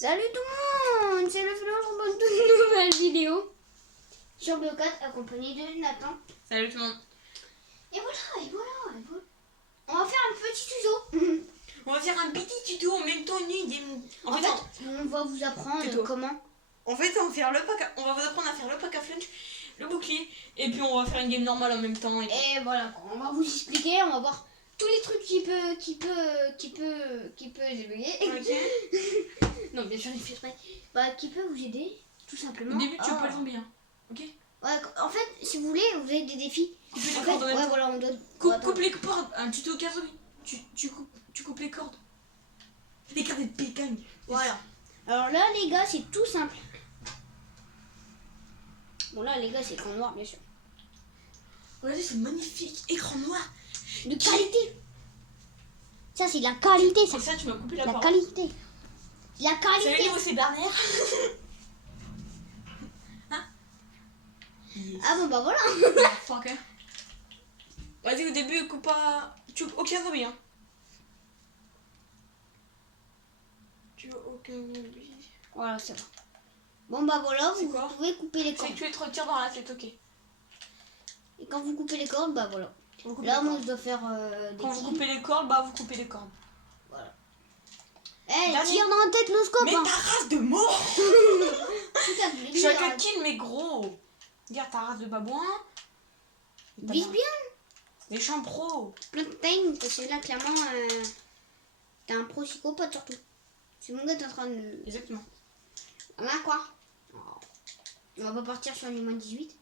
Salut tout le monde, c'est le Félix pour une toute nouvelle vidéo sur Bio4 accompagné de Nathan. Salut tout le monde. Et voilà. On va faire un petit tuto. On va faire un petit tuto en même temps. En fait, on va vous apprendre tuto. comment. En fait, on va vous apprendre à faire le pack à flunch, le bouclier, et puis on va faire une game normale en même temps. Et voilà, on va vous expliquer, on va voir tous les trucs qui peut évoluer. Ok. Non, bien sûr, il fait exprès. Bah, qui peut vous aider, tout simplement. Au début, tu veux pas le zombie, hein. Ok. Ouais, en fait, si vous voulez, vous avez des défis. Tu fais En les fait, cordes en même temps. voilà, on doit. Coupe les cordes. Un tuto au zombie. Tu coupes les cordes. Les cordes de pécan. Voilà. Alors là, les gars, c'est tout simple. Bon, là, les gars, c'est écran noir, bien sûr. Regardez, c'est magnifique. Écran noir. De qualité. Ça, c'est de la qualité, ça. Et ça, tu m'as coupé la La parole. qualité. La Salut qualité. niveau, c'est Barnière. Hein? Ah bon, bah voilà. Fuck, hein. Vas-y, au début, coupe pas. Tu veux aucun zombie, hein. Tu veux aucun zombie. Voilà, c'est bon. Bon, bah voilà, C'est vous quoi pouvez couper les C'est cordes. que tu te retires dans la tête, ok. Et quand vous coupez les cordes, bah voilà. Vous coupez Là, les moi, cordes. je dois faire des Quand vous tirs. coupez les cordes, bah vous coupez les cordes. Voilà. Eh, Dernier. tire dans la tête, le scope. Mais Hein. ta race de mort. Putain, vous les Chacun dire, kill, mais gros. Regarde ta race de babouin. vise bien. Méchant pro. Plein de time, parce que là, clairement, t'es un pro psychopathe surtout. C'est mon gars, t'es en train de. Exactement. Là, quoi. On va pas partir sur les moins 18.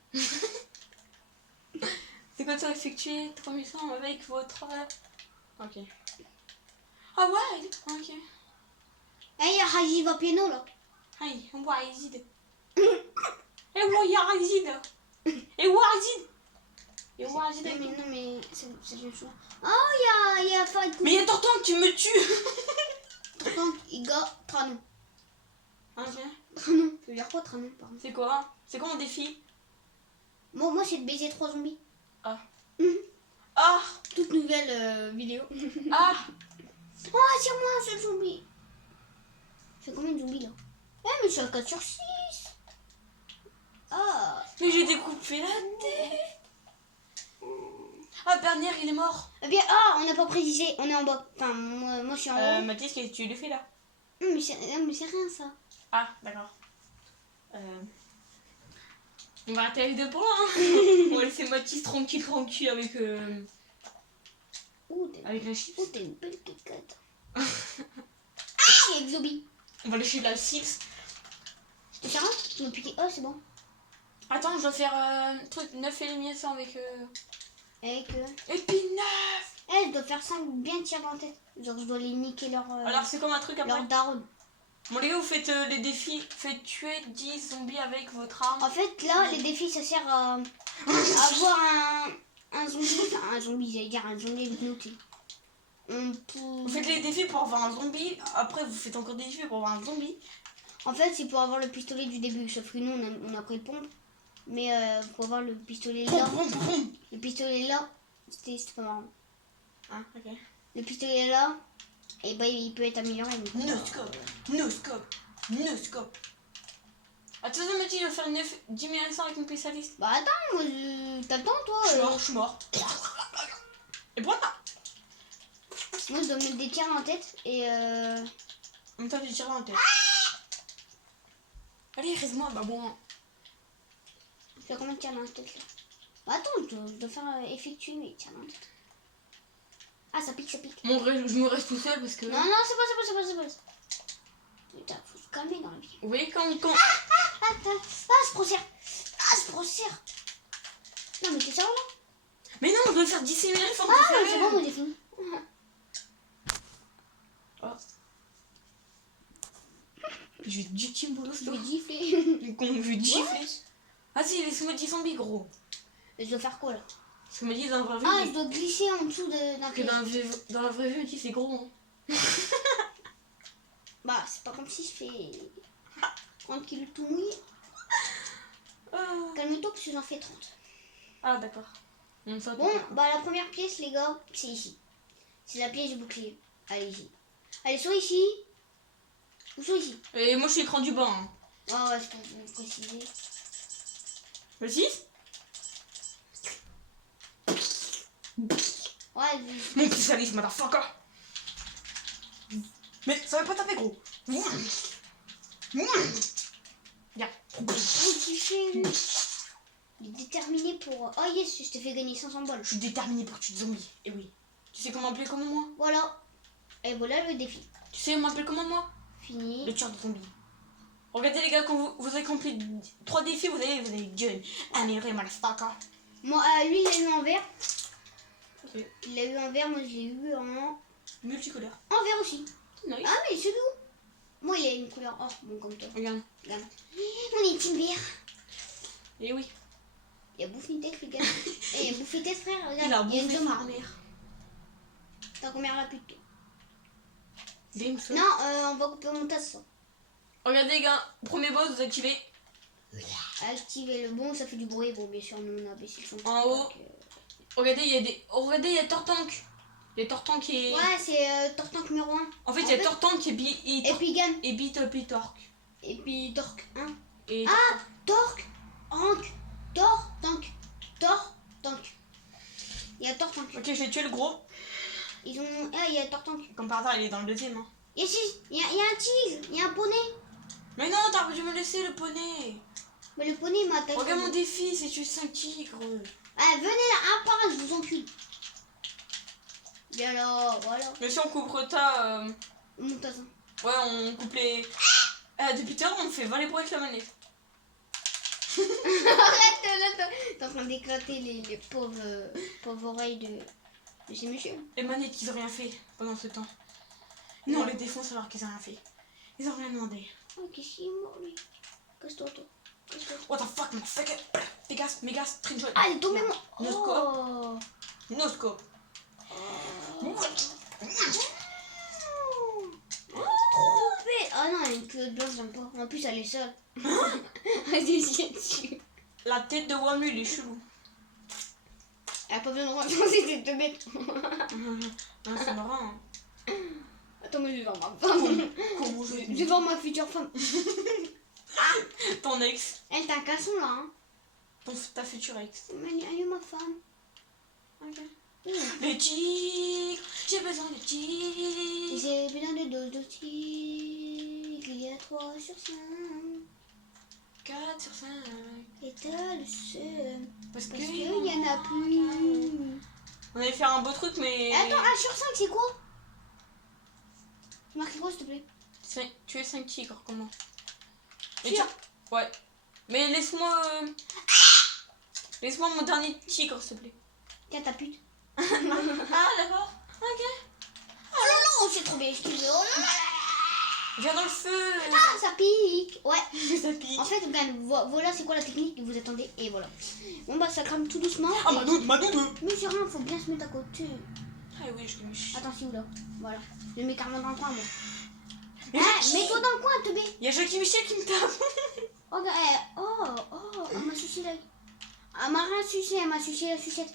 C'est quoi ça, effectuer 3100 avec votre... Ok. Ah ouais. Ok. Eh, il y a Rajiv au piano là. Aïe, on voit Izid. Et ouais, y'a Izid. Et ouais, Izid. Et ouais, Izid. Non, mais c'est une chose. Oh, il y a Fight. Mais y'a Tortan, tu me tues. Pourtant, il gars, Tranon. Ok. Tranon. Ça veut dire quoi, Tranon, pardon? C'est quoi? C'est quoi mon défi? Bon, moi, c'est de baiser 3 zombies. Ah. Mhm. Ah. Toute nouvelle vidéo. Ah. Oh, tire-moi un seul zombie. C'est combien de zombies là? Eh, mais je suis à 4 sur 6. Ah. Mais j'ai découpé la tête. Ah, Bernière, il est mort. Eh bien, on n'a pas précisé, on est en bas. Enfin, moi je suis en haut. Mathis, qu'est-ce que tu le fais là? Non, mais c'est rien ça. Ah, d'accord. On va arrêter la vidéo pour là. Hein. On va laisser Mathis tranquille avec, Ouh, avec la chips. t'es une belle cacatte. Ah, il y a des zombies. On va lécher la chips. Je te fais un? Tu m'as piqué. Oh, c'est bon. Attends, je dois faire truc 9 éliminations avec. Avec. Et puis 9. Eh, je dois faire 5 bien tirs dans la tête. Genre, je dois les niquer leur. Alors, c'est comme un truc après. Leur daronne. Bon, les gars, vous faites les défis. Faites tuer 10 zombies avec votre arme. En fait, là, les défis, ça sert à avoir un zombie. Enfin, un zombie, j'allais dire un zombie avec nous. Vous faites les défis pour avoir un zombie. Après, vous faites encore des défis pour avoir un zombie. En fait, c'est pour avoir le pistolet du début. Sauf que nous, on a pris le pompe. Mais pour avoir le pistolet là. Le pistolet là, c'était pas marrant. Ah, ok. Le pistolet là, et bah, il peut être amélioré. Mais... No scope. Attends, Mathis, je vais faire 10 000 avec mon spécialiste. Bah attends, t'as le temps toi Je suis mort. Et voilà. Moi je dois mettre des tirs en tête et En même temps, j'ai tiré dans la tête. Allez, reste-moi, bah bon. je fais combien de tirs dans la tête là? Bah attends, je dois faire effectuer mes tirs dans la tête. Ah, ça pique. Bon, je me reste tout seul parce que... Non, c'est pas. Putain, faut se calmer dans la vie. Vous voyez quand... Ah, c'est procère. Non, mais t'es sérieux là? Mais non, on doit faire 10 000 sans Ah, c'est bon, moi j'ai fini. Oh. Je vais te gifler, boulot, Je vais gifler. Je vais te gifler. Vas-y, laisse-moi 10 zombies, gros. Je dois faire quoi là? Parce que me dit dans la vraie vie... Ah, je dois glisser en dessous d'un Parce que piège. dans la vraie vie, me dit c'est gros. Hein. Bah, c'est pas comme si je fais 30 kilos tout mouillé. Calme-toi parce que j'en fais 30. Ah, d'accord. Bon, Bah, la première pièce, les gars, c'est ici. C'est la pièce du bouclier. Allez-y. Allez, soit ici, ou Attention ici. Et moi je suis écran du bas. Hein. Ah ouais, c'est pour vous préciser. Le 6. Ouais, Mon petit Alice, motherfucker. Mais ça va pas taper gros. Viens. il est déterminé pour... Oh yes, je t'ai fait gagner 500 balles. Je suis déterminé pour tuer des zombies. Et oui. Tu sais comment m'appeler comment moi? Voilà. Et voilà le défi. Tu sais m'appeler comment moi? Fini. Le tueur de zombies. Regardez les gars, quand vous avez accompli 3 défis, vous avez John. Amélioré, motherfucker. Moi, lui, il l'a eu en vert. Ok. Il l'a eu en vert, moi je l'ai eu en... Multicolore. En vert aussi. Nice. Ah mais c'est où? Moi il a une couleur or, bon comme toi. Regarde. Regarde. On est team vert. Et oui. Il a bouffé une tête les gars. Et il a bouffé tête frère, regarde. Il a une bouffé jambe. sa mère. T'as combien la pute toi? Bim, ça. Non, on va couper mon tasse ça. Regardez les gars, premier boss, vous activez. Activer le bon, ça fait du bruit. Bon bien sûr nous on a baissé le son. En haut. Regardez, il y a des. Regardez, il y a Tortank. Il y a Tortank et. Ouais c'est Tortank numéro 1. En fait, il y a Tortank et Epigan. et Bitork. Et puis Torque 1. Et Ah Torque Ank Tank il y a Tortank. ok, je vais tuer le gros. Ils ont... Ah il y a Tortank. Comme par hasard, il est dans le deuxième. Hein. Ici, il y a un tigre, il y a un poney. Mais non, t'as dû me laisser le poney. Mais le poney m'a attaqué. Regarde mon défi, c'est tuer 5 tigres. Ah, venez là, un par un, je vous encule. Bien là, voilà. Mais si on coupe ça, Mon tassin. ouais, on coupe les. Depuis tout à l'heure, on fait voler pour avec la manette. Arrête, t'es en train d'éclater les pauvres oreilles de ces messieurs. Les manettes, ils ont rien fait pendant ce temps. Nous, on les défonce alors qu'ils ont rien fait. Ils ont rien demandé. Oh, qu'est-ce qu'il est mort lui? Casse-toi, toi. Casse-toi. What the fuck, motherfucker. Pégas, mégas, trinchot. Ah, il est tombé mort. No Oh. No scope. Trop bête. Ah non, elle a une culotte blanche, j'aime pas. En plus, elle est seule. Vas-y, viens dessus. La tête de Wamu, il est chelou. Elle a pas besoin de rentrer, c'était de bête. Non, c'est marrant. Hein. Attends, mais je vais voir ma femme. Comment je Je vais voir ma future femme. Ton ex. Elle, t'as un casson là, hein. Ta future ex. Mais elle est où ma femme? Ok. Les tigres. J'ai besoin de tigres. J'ai besoin de doses de tigre. Il y a 3 sur 5. 4 sur 5. Et t'as le seum. Parce Parce qu'il y en a plus. On allait faire un beau truc, mais. Attends, 1 sur 5, c'est quoi? Marque quoi, s'il te plaît? Tu es 5 tigres, comment? Sûr. Ouais. Mais laisse-moi. Laisse-moi mon dernier tigre, s'il te plaît. Tiens, ta pute. Ah, d'accord. Ok. Oh là là, c'est trop bien, excusez. Oh là là. Viens dans le feu. Ah, ça pique. Ouais. Ça pique. En fait, regarde, voilà c'est quoi la technique, vous attendez, et voilà. Bon bah ça crame tout doucement. Ah, et... ma double. Mais c'est rien, faut bien se mettre à côté. Ah oui, je l'ai Attends, c'est où là? Voilà. Je le mets carrément dans le coin, moi. Mais Mets-toi dans le coin, teubé. il y a Jackie Michel qui me tape. Oh, elle m'a sucé la... Elle m'a rien sucé, elle m'a sucé la sucette.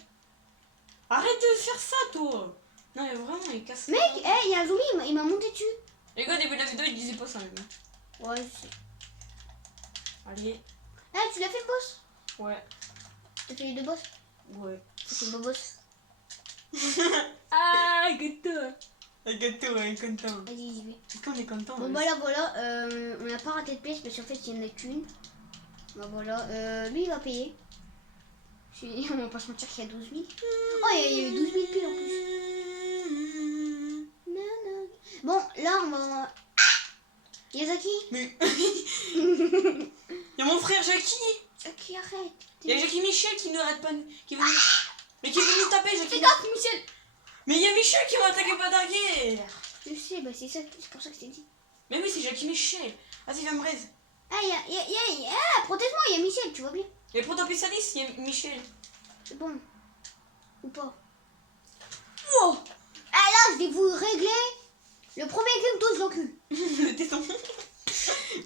Arrête de faire ça, toi. Non, mais vraiment, il casse. Mec, il y a un zombie, il m'a monté dessus. Les gars, au début de la vidéo, il disait pas ça, mais Ouais, je sais. allez. Tu l'as fait le boss? Ouais. T'as fait les 2 boss? Ouais. C'est le beau boss. Ah, gâteau. Un gâteau, ouais, content. Vas-y, j'y vais. Est-ce qu'on est content? Bon, bah là, voilà, on n'a pas raté de pièce parce qu'en fait, il n'y en a qu'une. Bah voilà, lui, il va payer. On va pas se mentir qu'il y a 12 000. Oh, il y a eu 12 000 piles en plus. Nanana. Bon, là, on va... Yazaki. Mais. Il y a mon frère Jackie. Jackie, arrête. Il y a Jackie Michel qui n'arrête pas. Qui est venu... Mais qui est venu nous taper, Jackie. Fais gaffe, Michel. Mais il y a Michel qui m'a attaqué pas d'arrière. Je sais, bah c'est ça, c'est pour ça que je t'ai dit. Mais oui, c'est Jackie Michel. Vas-y, viens me raise. Ah, protège-moi, il y a Michel, tu vois bien. Et pour ton spécialiste, il y a Michel. C'est bon. Ou pas. Wow. Ah là, je vais vous régler. Le premier qui me touche, je l'encule. Le téton.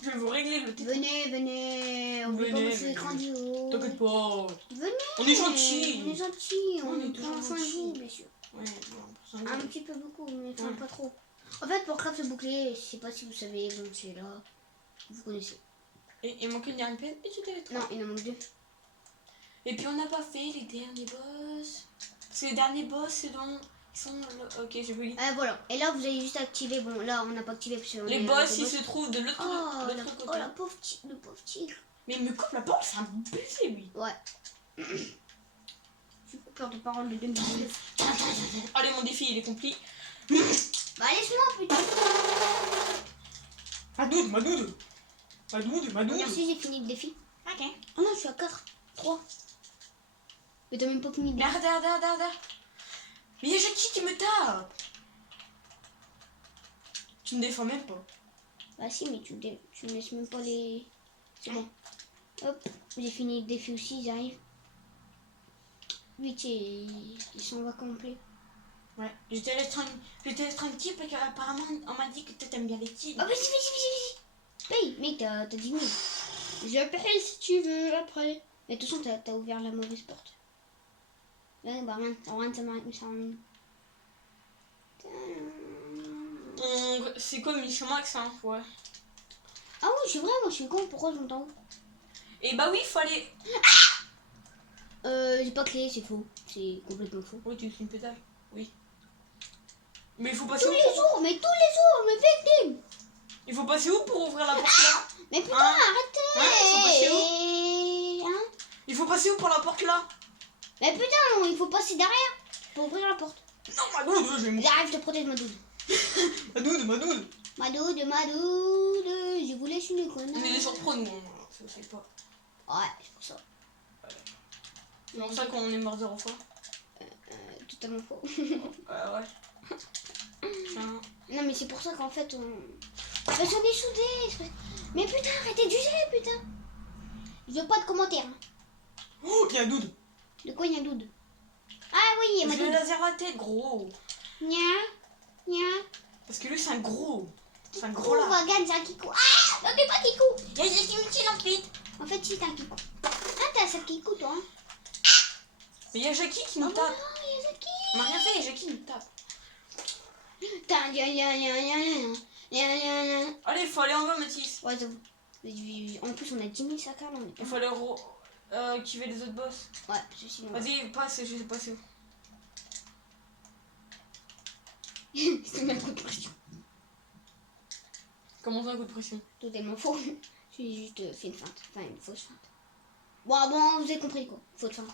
Je vais vous régler le téton. Venez. On veut pas Venez, bosser l'écran du haut. T'inquiète pas. Venez. On est gentils. On est gentils. On est On toujours prend soin de gentils. vous, bien sûr. Ouais, bon, Un petit peu beaucoup, mais enfin Ouais. pas trop. En fait, pour craft le bouclier, je sais pas si vous savez, bon, c'est là. Vous connaissez. Et il manque une dernière pièce et tu t'es Non, il en manque 2. Et puis on n'a pas fait les derniers boss. Parce que les derniers boss, c'est dans... Ils sont... Ok, je vous lis. Voilà. Et là, vous allez juste activer. Bon, là, on n'a pas activé parce que Les boss, ils se trouvent de l'autre Oh, côté. la pauvre le pauvre tigre. Mais il me coupe la parole, c'est un baiser, lui. Ouais. J'ai peur de parole de 2019. Allez, mon défi, il est accompli. Bah, laisse-moi, putain. Madoud. Merci, j'ai fini le défi. Ok. Oh non, je suis à 4. 3. Mais t'as même pas fini le Mais défi. arrête. Mais y'a Jackie qui me tape. Tu me défends même pas. Bah, si, mais tu me laisses même pas les. C'est bon. Hop, j'ai fini le défi aussi, ils arrivent. 8 et ils s'en va complet. Ouais. J'étais restreint un petit parce qu'apparemment on m'a dit que t'aimes bien les petits. Oh, vas-y. Paye, mec, t'as 10 000. Je paye si tu veux après. Mais de toute façon, t'as ouvert la mauvaise porte. Ouais, bah, rien, ça m'arrête, mais ça m'arrête. C'est comme une chemin avec ça, ouais. Ah oui, c'est vrai, moi je suis con, pourquoi je monte en haut? Et bah oui, il faut aller. J'ai pas clé, c'est faux. C'est complètement faux. Oui, tu fais une pétale. Oui. Mais il faut passer Tous où les jours, mais victime. Il faut passer où pour ouvrir la porte là? Mais putain, Hein arrêtez. Faut passer où? Hein? Il faut passer où pour la porte là? Mais putain, non, il faut passer derrière pour ouvrir la porte. Non, Madoud, je vais mourir. J'arrive, je te protège, Madoud. Madoud. Madoud, je vous laisse une conne. On est des surprenants, nous, ça c'est pas. Ouais, c'est pour ça. C'est pour ça qu'on est mort 0 fois. Totalement faux. Ouais. Tiens. Non, mais c'est pour ça qu'en fait, parce qu'on est soudés. Mais putain, arrêtez d'user, putain. Je veux pas de commentaires. Oh, il y a un doud. De quoi il y a un doud? Ah oui, il y a Je vais Madoud. laser la tête, gros. Nya. Parce que lui, c'est un gros. C'est un Oh, gros là. Vagan, c'est un kikou. Ah, non, t'es pas kikou. Il y a des petits lampites. En fait, si, t'es un kikou. Ah, t'es un sale kikou, toi. Hein. Mais il y a Jackie qui nous Oh, tape. non, il y a Zaki. On n'a rien fait, il y a Jackie qui nous tape. Putain, Allez, il faut aller en bas, Mathis. Ouais, j'avoue. En plus, on a 10 000 sacs, non? Il faut aller activer les autres boss. Ouais, je suis. Vas-y, passe, je sais pas où. C'est un coup de pression. Comment ça, un coup de pression? Totalement faux. J'ai juste fait une feinte. Enfin, une fausse feinte. Bon, vous avez compris quoi. Fausse feinte.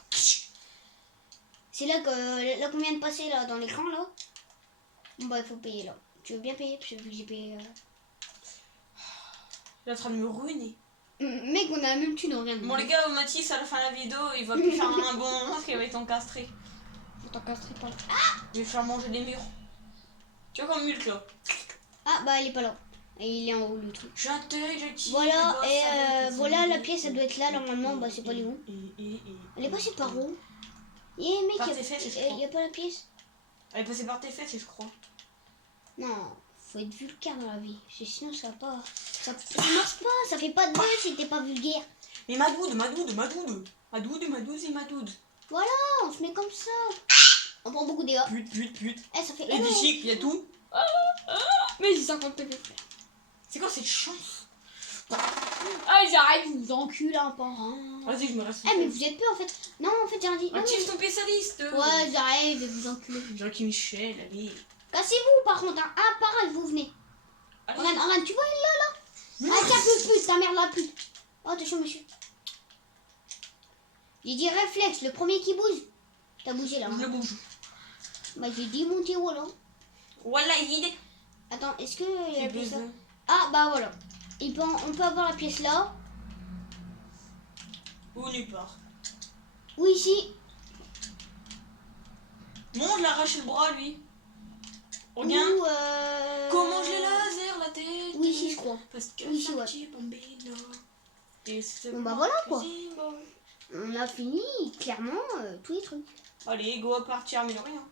C'est là qu'on vient de passer là dans l'écran là. Bon bah il faut payer là. Tu veux bien payer parce que vu que j'ai payé. Il est en train de me ruiner. Mec, on a la même thune, regarde. Bon, les gars, Mathis, à la fin de la vidéo, il va plus faire un bon moment parce qu'il va être encastré. Faut t'encastrer pas. Il va faire manger des murs. Tu vois comme Mulk là. Ah bah il est pas là. Et il est en haut le truc. J'intègre, j'active. Voilà, et voilà la pièce, elle doit être là normalement. Bah c'est pas les où. Elle est passée par où? Mec, Par tes fesses, je crois. y a pas la pièce. Elle est passée par tes fesses, je crois. Non, faut être vulgaire dans la vie. Sinon ça va pas. Ça marche pas, ça fait pas de buzz si t'es pas vulgaire. Mais Madoud. Madoud, c'est Madoud. Voilà, on se met comme ça. On prend beaucoup de dégâts. Pute. Ça fait. Et des chics, il y a tout. Mais j'ai 50 PV, frère. C'est quoi cette chance? Ah, j'arrive, vous encule un par un. Vas-y, je me reste. Mais vous êtes peu en fait. Non, en fait, j'ai rien dit. Non, Active ton spécialiste. Ouais, j'arrive et vous enculez. Jackie Michel, allez. Cassez-vous par contre, hein. Ah, pareil, vous venez. Allez. Regarde, tu vois, il est là. Ah, tiens, pute, ta mère la pute. Oh, attention, monsieur. J'ai dit réflexe, le premier qui bouge. T'as bougé là. Je le Hein. bouge. Bah, j'ai dit monter haut là. Voilà, il est. Attends, est-ce que il y a la pièce là? besoin. Ah, bah voilà. On peut avoir la pièce là. Ou nulle part. Ou ici. Bon, je l'ai arraché le bras, lui. Regarde. Ou Comment je les laser la tête? Oui, ici, je crois. Parce que Oui, c'est un ouais. petit bambino. Et c'est Bon, bah voilà, quoi. Simba. On a fini clairement tous les trucs. Allez, go à partir, mais rien.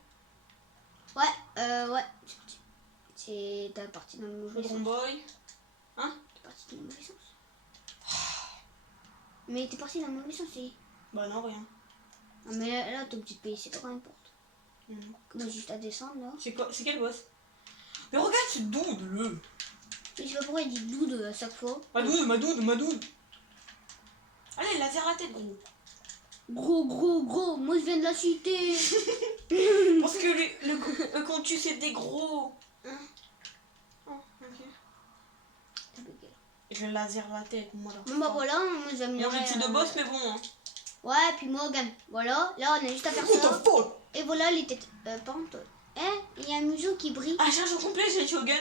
Ouais. C'est t'as parti dans le mauvais Le sens. boy. Hein? T'es parti dans le mauvais sens. Mais t'es parti dans le mauvais sens, c'est. Bah non, rien. Ah, mais là t'es obligé de payer, c'est pas quand même porte. Mhm. Moi juste à descendre là. C'est quoi? C'est quel boss? Mais regarde ce doude, le. Je sais pas pourquoi il dit doude à chaque fois. Ma doude. Allez, laser la tête, gros. Gros, moi je viens de la cité. Parce que le Contus c'était gros. Hein? Oh, ok. Je vais laser la tête, moi là. Bon bah voilà, moi j'aime Il y a un petit de boss, mais bon. Hein. Ouais, puis moi gagne. Voilà, là on a juste à faire ça. Et voilà les têtes. Par contre, il y a un museau qui brille. Ah, charge au complet, j'ai Shogun.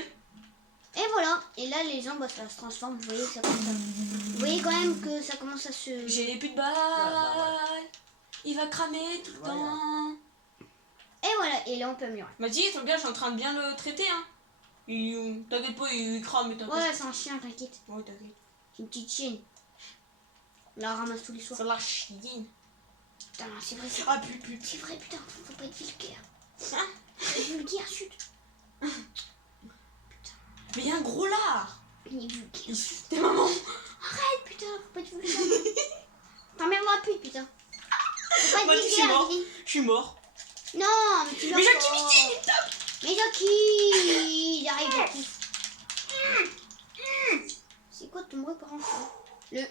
Et voilà, et là les gens, bah, ça se transforme. Vous voyez, ça commence à... Vous voyez quand même que ça commence à se... J'ai plus de balles. Il va cramer tout le temps. Et voilà, et là on peut améliorer. Mathis, ton gars, je suis en train de bien le traiter, hein. T'inquiète pas, il crame, mais t'inquiète. Ouais, c'est un chien, t'inquiète. Ouais, t'inquiète. C'est une petite chienne. On la ramasse tous les soirs. C'est la chienne. Putain, c'est vrai, c'est Ah, putain. c'est vrai, putain, faut pas être vulgaire. Hein? Faut être vulgaire, chut. Mais il y a un gros lard. Il est vulgaire. T'es maman. Arrête, putain, faut pas être vulgaire. Ta mère m'a pute, putain. Faut pas être Mathis, vulgaire, Didi. je suis mort. Non, mais tu Mais vas Jackie pas. Miti, il tape. Mais Jackie, il arrive, Jackie. C'est quoi ton bruit par contre? Le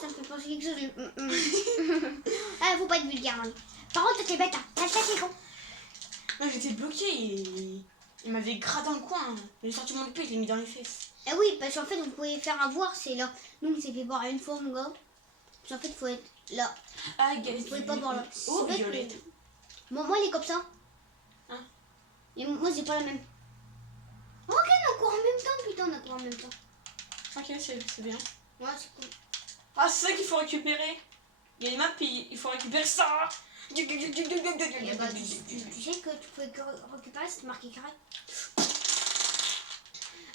ça me fait penser quelque chose. Le ah, faut pas être vulgaire. Hein. Par contre, t'es bête. Hein. T'as le con. Non, j'étais bloqué. Il m'avait gratté dans le coin. J'ai sorti mon épée, je l'ai mis dans les fesses. Ah oui, parce qu'en fait, vous pouvez faire avoir. C'est là. Nous, on s'est fait voir une fois, mon gars. Parce qu'en fait, faut être là. Ah, Vous pouvez pas voir là. Oh, C'est bête, violette. mais- Moi, il est comme ça. Hein? Et moi, c'est pas la même. Ok, on a couru en même temps, putain, on a couru en même temps. Ok, c'est bien. Ouais, c'est cool. Ah, c'est ça qu'il faut récupérer. Il y a des maps, puis il faut récupérer ça. Et bah, tu sais que tu pouvais récupérer, c'est marqué carré.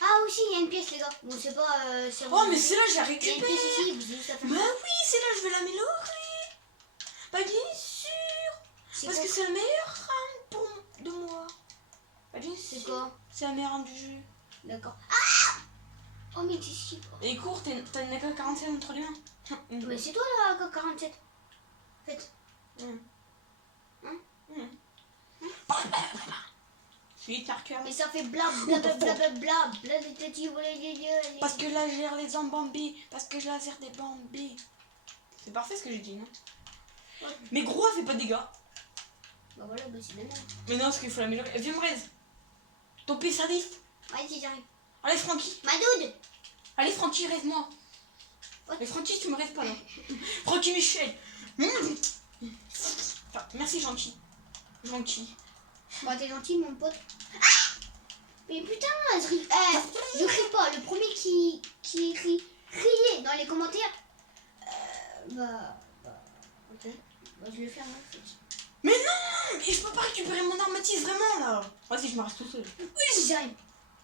Ah, aussi, il y a une pièce, les gars. Bon, c'est pas. Oh, mais c'est là, j'ai Il y a une récupéré. pièce ici, vous avez juste à faire. Bah oui, c'est là, je vais l'améliorer. Bah bien sûr. C'est Parce quoi? que c'est la meilleure arme de moi. Bah bien C'est sûr. quoi? C'est la meilleure arme du jeu. D'accord. Ah! Oh, mais t'es si quoi? Et cours, t'as une AK-47 entre les mains. Mais c'est toi là, 47. En fait. Suite, par cœur. Mais ça fait bla bla bla bla bla bla bla. Parce que là, gère les bambis. Parce que je laser des bambis. C'est parfait ce que j'ai dit, non? Ouais. Mais gros, elle fait pas de dégâts. Bah voilà, bah c'est dommage. Mais non, parce qu'il faut l'améliorer. Viens me raise. Ton spécialiste. Vas-y, j'arrive. Allez, Francky. Madoud! Allez, Francky, raise-moi. Ouais. Mais Francky, tu me raises pas là. Francky Michel. Enfin, merci, gentil. Gentil. Bah t'es gentil, mon pote. Ah! Mais putain, je crie pas. Le premier qui écrit crier dans les commentaires, Ok. je le fais en fait. Mais non! Mais je peux pas récupérer mon armatise vraiment là. Vas-y, je me reste tout seul. Oui, j'arrive.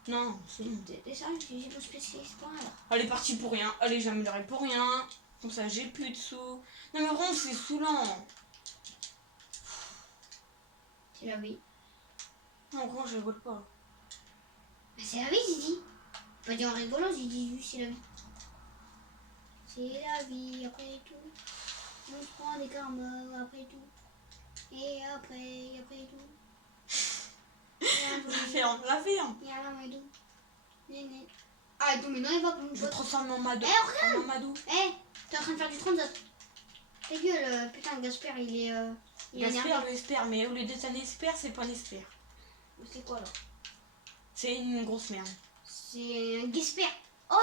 Non, c'est bon. T'es sérieux, j'ai mon spécialiste pas là. Elle est partie pour rien. Allez, j'améliorerai pour rien. Comme ça, j'ai plus de sous. Non, mais vraiment, c'est saoulant. C'est la vie. Non, gros, je rigole pas. Bah, c'est la vie, j'ai dit. Pas dit en rigolant, j'ai dit juste c'est la vie. C'est la vie, après tout. On se prend des karmas, après tout. Et après tout. La ferme. Il y a un Madou. Néné. Ah, attends, mais non, il va pour une Je fois. transforme en Madou. Eh, regarde! En Madou. T'es en train de faire du 37. Ta gueule, putain, Gasper, il est J'espère, énervé. le espère, mais au lieu d'être un espère, c'est pas un espère. C'est quoi, là? C'est une grosse merde. C'est un Gasper. Oh,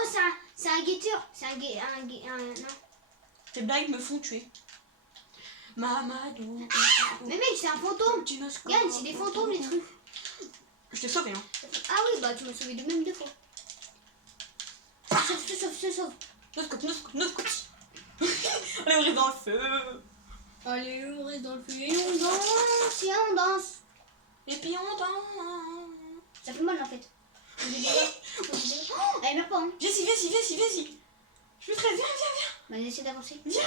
c'est un guetteur. C'est non. Tes blagues me font tuer. Mamadou. Mais mec, c'est un fantôme. Regarde, c'est des fantômes, les trucs. Je t'ai sauvé, hein. Ah oui, bah tu m'as sauvé de même 2 fois. Sauve. Noscope. Allez, on reste dans le feu. Allez, on reste dans le feu et on danse. Et puis on danse. Ça fait mal en fait. Oh, elle meurt pas, hein. Viens-y. Je suis très... Viens. Bah, essaie d'avancer. Viens.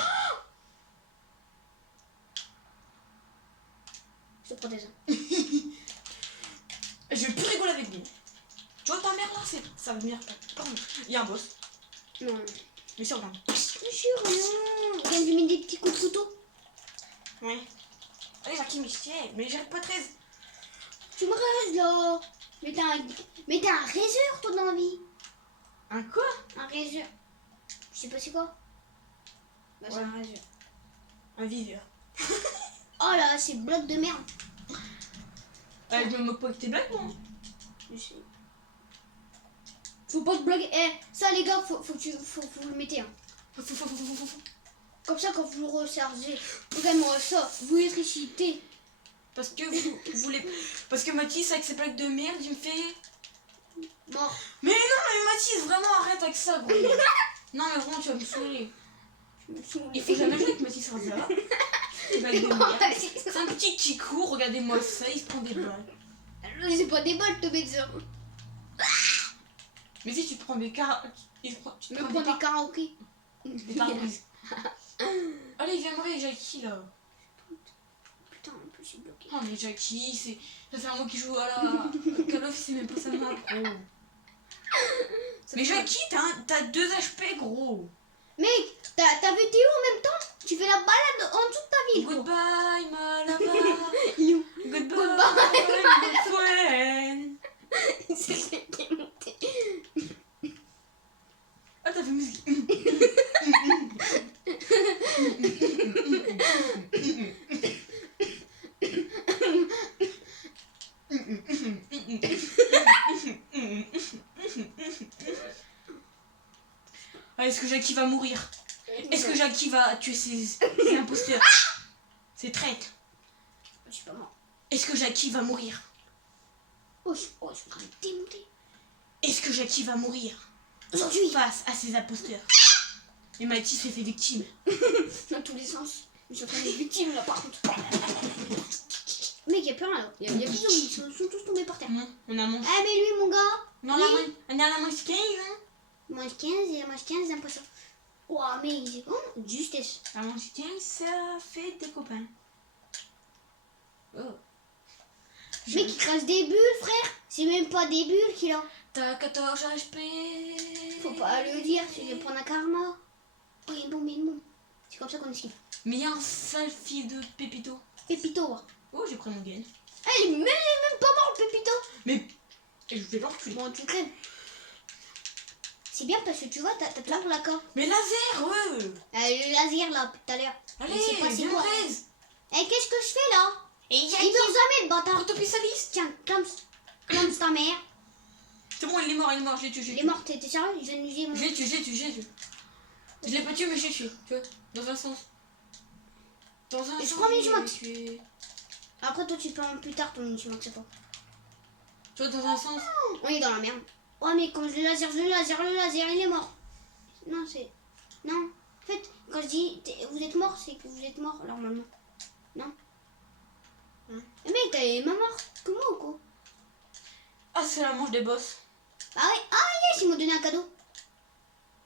Je te protège. Je vais plus rigoler avec vous. Tu vois ta mère là, ça va venir. Pardon. Il y a un boss. Non. Mais c'est regarde. Je suis rien. Regarde, je mets des petits coups de couteau. Oui. Allez, Jackie Michel. Mais j'arrive pas 13. Tu me restes là. Mais t'as un raiseur, toi, dans la vie. Un quoi? Un raiseur. Je sais pas c'est quoi. Bah, c'est Ouais. un raiseur. Un viseur. Oh là, c'est bloc de merde. Je me moque pas que tes blagues, moi. Je sais. Faut pas te bloquer. Eh, ça, les gars, faut vous le mettez. Hein. Comme ça, quand vous le rechargez, vraiment ça, vous l'électricité. Parce que vous voulez. Parce que Mathis, avec ses blagues de merde, il me fait. Mort. Mais non, mais Mathis, vraiment arrête avec ça, gros. Non, mais vraiment, tu vas me saouler. Je me saoule. Il faut jamais jouer avec Mathis Raza. Des blagues de merde. C'est un petit qui court, regardez-moi ça, il se prend des balles. C'est pas des balles, te mettre ça. Mais si tu prends des car. Tu Me prends prends des karaokés. des pare-brises. Allez, viens me réveiller, Jackie, là. Putain, en plus, je suis bloqué. Oh, mais Jackie, c'est. Ça fait un mois qu'il joue à la. Call of, c'est même pas sa map, gros. Mais Jackie, t'as 2 HP, gros. Mec, t'as vu Théo en même temps? Tu fais la balade en dessous de ta ville. Quoi. Goodbye, Malava. You. Goodbye, my friend. C'est démonté. Ah, t'as fait musique. Ah, est-ce que Jackie va mourir? Est-ce que Jackie va tuer ses imposteurs? Ses traîtres? Je suis pas mort. Est-ce que Jackie va mourir? Oh, je suis en train de démonter. Est-ce que Jackie va mourir Aujourd'hui. face à ses imposteurs? Et Mathis s'est fait victime. Dans tous les sens. Je suis en train d'être victime là par contre. Mec, y'a plus rien là. Y'a plus de zombies. Ils sont tous tombés par terre. Non, on a mangé. Eh, mais lui, mon gars. Non, Oui. on a la moins 15, hein. Moins 15, il a moins 15, l'impression. Ouah, mais il est oh, justesse. La moins 15, ça fait des copains. Oh. Mec, il crache des bulles, frère. C'est même pas des bulles qu'il a. T'as 14 HP. Faut pas le dire, tu vas prendre un karma. Oh, il y a une bombe, il y a une bombe. C'est comme ça qu'on esquive. Mais y'a un sale fils de Pépito. Pépito, hein. Oh, j'ai pris mon gain. Ah, il est même pas mort, le Pépito. Mais. Et je vais l'enculer. Bon, tu crèves. C'est bien parce que tu vois, t'as toujours la corde. Mais laser, Le laser là, tout à l'heure. Allez, Je sais pas c'est viens quoi. 13. Eh, qu'est-ce que je fais là? Et Il meurt jamais, le bâtard. Orthopécialiste. Tiens, comme ta mère. C'est bon, il est mort, je l'ai tué. Il est mort, t'es sérieux? Je viens de l'user, mon. Je l'ai tué. Je l'ai pas tué, mais je l'ai tué. Tu vois, dans un sens. Dans un Je sens. prends mes je chemins. l'ai tué. Après, toi, tu prends plus tard ton ultime, c'est pas. Tu vois, dans un sens. On est dans la merde. Oh, mais quand le laser, il est mort. Non, c'est. Non. En fait, quand je dis vous êtes mort, c'est que vous êtes mort, normalement. Non. Hein? Eh, mec, t'es ma mort que moi ou quoi? Ah, c'est la manche des boss. Ah ouais, ah yes, ils m'ont donné un cadeau.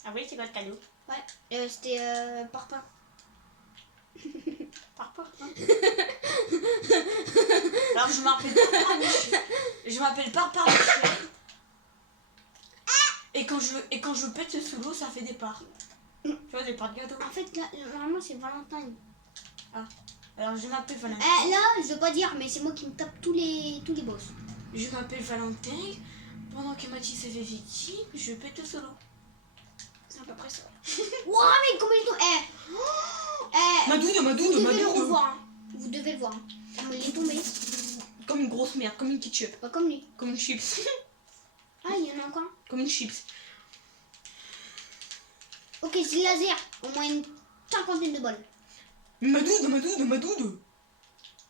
Ah oui, c'est quoi le cadeau? Ouais, c'était parpaing. Parpaing. Alors, je m'appelle Parpaing Michel. Je m'appelle Parpaing Michel. Et quand je pète sous l'eau, ça fait des parts. Tu vois, des parts de gâteau. En fait, là, normalement, c'est Valentine. Alors, je m'appelle Valentin. Là, je veux pas dire, mais c'est moi qui me tape tous les boss. Je m'appelle Valentin. Pendant que Mathis s'est fait victime, je pète sous l'eau. C'est à peu près ça. Ouah, mais comment ils sont. Madoude. Vous devez le revoir. Hein. Vous devez le voir. Hein. Comment il est tombé. Comme une grosse merde, comme une ketchup. Pas comme lui. Comme une chips. Ah, il y en a encore un. Comme une chips. Ok, c'est le laser. Au moins une cinquantaine de balles. Madoude.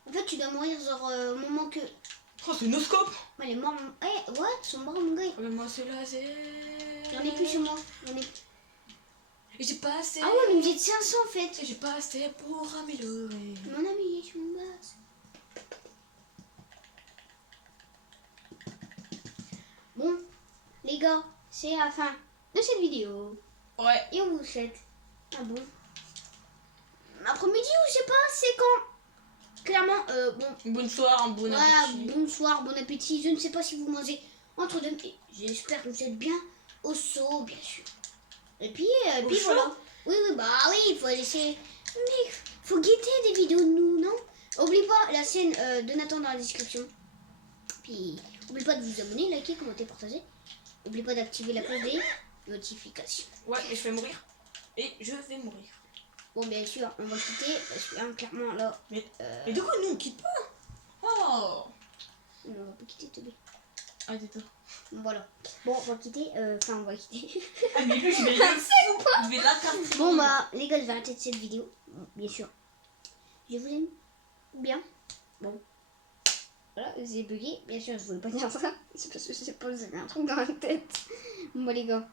En fait, tu dois mourir genre au moment que. Oh, c'est noscope. Ouais, les morts. Eh, what? Ils sont morts, mon gars. Regarde-moi ce laser. J'en ai plus sur moi. Et j'ai pas assez. Ah ouais, mais j'ai 500 en fait. Et j'ai pas assez pour améliorer. Mon ami, il est sur une base. Bon, les gars, c'est la fin de cette vidéo. Ouais. Et on vous souhaite un bon après-midi ou je sais pas, c'est quand. Clairement, bon. Bonsoir, un bon Voilà, appétit. bonsoir, bon appétit. Je ne sais pas si vous mangez entre deux. Et j'espère que vous êtes bien au chaud, bien sûr. Et puis, Au chaud voilà. Oui, bah oui, il faut laisser. Mais faut guetter des vidéos de nous, non? Oublie pas la scène de Nathan dans la description. Puis N'oubliez pas de vous abonner, liker, commenter, partager. N'oubliez pas d'activer la cloche des notifications. Ouais, et je vais mourir. Et je vais mourir. Bon, bien sûr, on va quitter parce que hein, clairement là. Mais de quoi nous on quitte pas? Oh! On va pas quitter Toby. Ah, désolé. Voilà. Bon, on va quitter. Enfin, on va quitter. Ah, mais lui, je vais je vais l'incarner. Bon, bah, les gars, je vais arrêter cette vidéo. Bien sûr. Je vous aime bien. Bon. Voilà, j'ai bugué. Bien sûr, je voulais pas dire ça. C'est parce que je sais pas, j'avais un truc dans la tête. Bon, bah, les gars,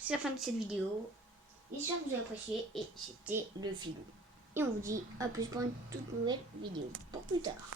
c'est la fin de cette vidéo. J'espère que vous avez apprécié. Et c'était le filou. Et on vous dit à plus pour une toute nouvelle vidéo. Pour plus tard.